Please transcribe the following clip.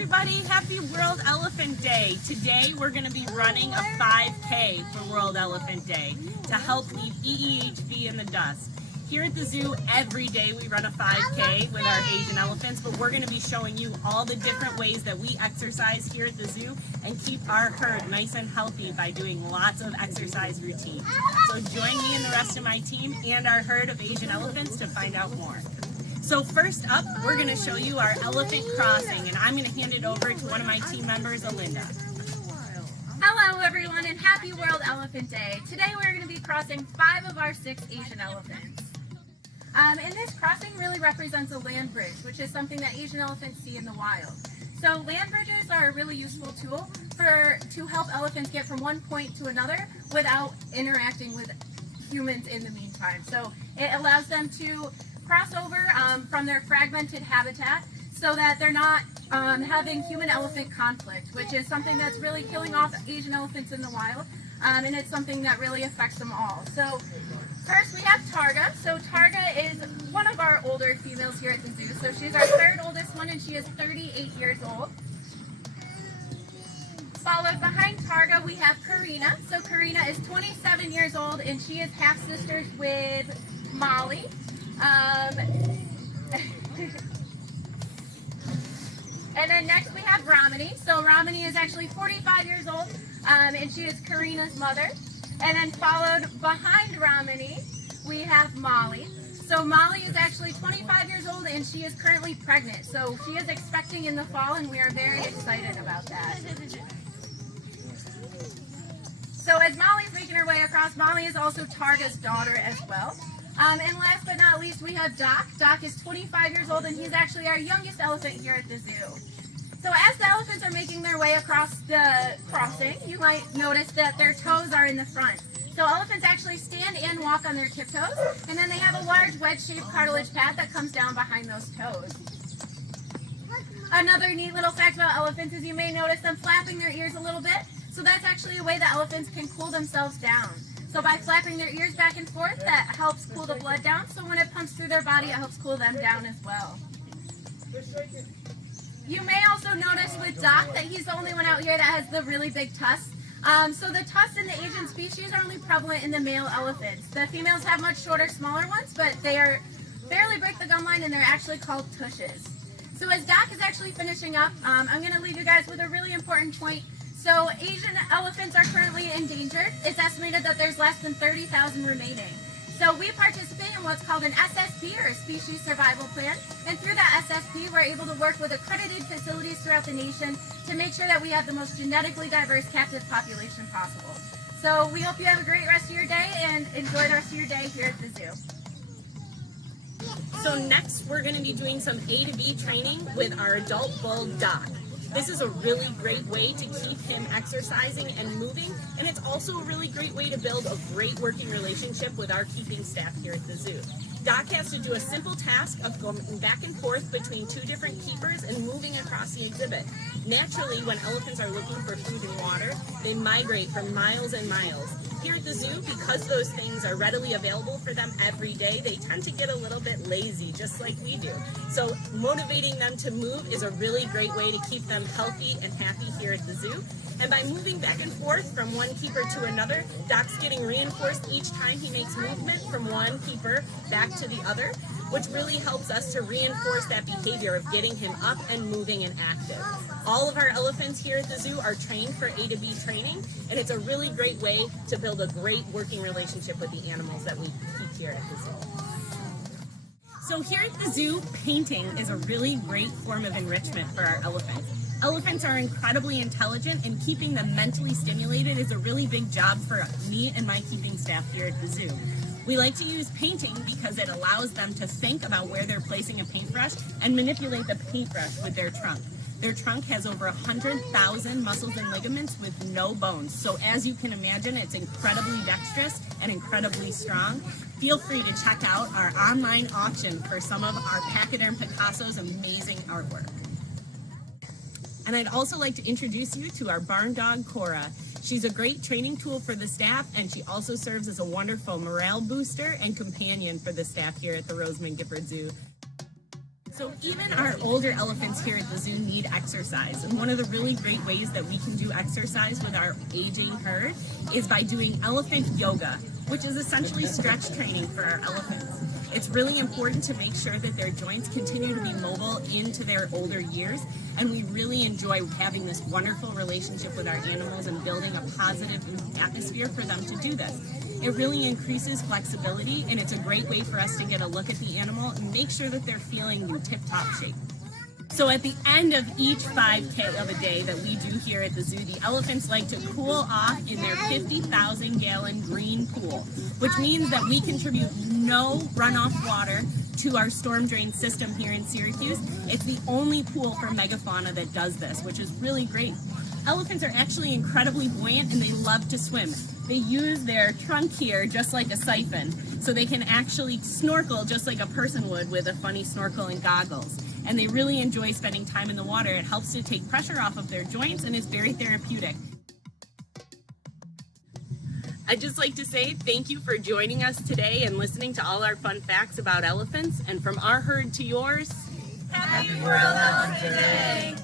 everybody, happy World Elephant Day. Today we're going to be running a 5K for World Elephant Day to help leave EEHV in the dust. Here at the zoo, every day we run a 5K with our Asian elephants, but we're going to be showing you all the different ways that we exercise here at the zoo and keep our herd nice and healthy by doing lots of exercise routines. So join me and the rest of my team and our herd of Asian elephants to find out more. So first up, we're going to show you our elephant crossing, and I'm going to hand it over to one of my team members, Alinda. Hello everyone, and happy World Elephant Day. Today we're going to be crossing 5 of our 6 Asian elephants. And this crossing really represents a land bridge, which is something that Asian elephants see in the wild. So land bridges are a really useful tool to help elephants get from one point to another without interacting with humans in the meantime. So it allows them to cross over from their fragmented habitat so that they're not having human-elephant conflict, which is something that's really killing off Asian elephants in the wild, and it's something that really affects them all. So first we have Targa. So Targa is one of our older females here at the zoo. So she's our third oldest one, and she is 38 years old. Followed behind Targa, we have Karina. So Karina is 27 years old, and she is half-sisters with Molly. And then next we have Ramani. So Ramani is actually 45 years old, and she is Karina's mother. And then followed behind Ramani, we have Molly. So Molly is actually 25 years old, and she is currently pregnant. So she is expecting in the fall, and we are very excited about that. So as Molly's making her way across, Molly is also Targa's daughter as well. And last but not least, we have Doc. Doc is 25 years old, and he's actually our youngest elephant here at the zoo. So as the elephants are making their way across the crossing, you might notice that their toes are in the front. So elephants actually stand and walk on their tiptoes, and then they have a large wedge-shaped cartilage pad that comes down behind those toes. Another neat little fact about elephants is you may notice them flapping their ears a little bit. So that's actually a way that elephants can cool themselves down. So by flapping their ears back and forth, that helps cool the blood down. So when it pumps through their body, it helps cool them down as well. You may also notice with Doc that he's the only one out here that has the really big tusks. So the tusks in the Asian species are only prevalent in the male elephants. The females have much shorter, smaller ones, but they barely break the gum line, and they're actually called tushes. So as Doc is actually finishing up, I'm going to leave you guys with a really important point. So Asian elephants are currently endangered. It's estimated that there's less than 30,000 remaining. So we participate in what's called an SSP, or a Species Survival Plan. And through that SSP, we're able to work with accredited facilities throughout the nation to make sure that we have the most genetically diverse captive population possible. So we hope you have a great rest of your day and enjoy the rest of your day here at the zoo. So next we're going to be doing some A to B training with our adult bull, Doc. This is a really great way to keep him exercising and moving, and it's also a really great way to build a great working relationship with our keeping staff here at the zoo. Doc has to do a simple task of going back and forth between 2 different keepers and moving across the exhibit. Naturally, when elephants are looking for food and water, they migrate for miles and miles. Here at the zoo, because those things are readily available for them every day, they tend to get a little bit lazy, just like we do. So motivating them to move is a really great way to keep them healthy and happy here at the zoo. And by moving back and forth from one keeper to another, Doc's getting reinforced each time he makes movement from one keeper back to the other, which really helps us to reinforce that behavior of getting him up and moving and active. All of our elephants here at the zoo are trained for A to B training, and it's a really great way to build a great working relationship with the animals that we keep here at the zoo. So here at the zoo, painting is a really great form of enrichment for our elephants. Elephants are incredibly intelligent, and keeping them mentally stimulated is a really big job for me and my keeping staff here at the zoo. We like to use painting because it allows them to think about where they're placing a paintbrush and manipulate the paintbrush with their trunk. Their trunk has over 100,000 muscles and ligaments with no bones. So as you can imagine, it's incredibly dexterous and incredibly strong. Feel free to check out our online auction for some of our Pachyderm Picasso's amazing artwork. And I'd also like to introduce you to our barn dog, Cora. She's a great training tool for the staff, and she also serves as a wonderful morale booster and companion for the staff here at the Rosamond Gifford Zoo. So even our older elephants here at the zoo need exercise. And one of the really great ways that we can do exercise with our aging herd is by doing elephant yoga, which is essentially stretch training for our elephants. It's really important to make sure that their joints continue to be mobile into their older years, and we really enjoy having this wonderful relationship with our animals and building a positive atmosphere for them to do this. It really increases flexibility, and it's a great way for us to get a look at the animal and make sure that they're feeling in tip-top shape. So at the end of each 5K of a day that we do here at the zoo, the elephants like to cool off in their 50,000-gallon green pool, which means that we contribute no runoff water to our storm drain system here in Syracuse. It's the only pool for megafauna that does this, which is really great. Elephants are actually incredibly buoyant and they love to swim. They use their trunk here just like a siphon, so they can actually snorkel just like a person would with a funny snorkel and goggles. And they really enjoy spending time in the water. It helps to take pressure off of their joints and is very therapeutic. I'd just like to say thank you for joining us today and listening to all our fun facts about elephants. And from our herd to yours, Happy World Elephant Day!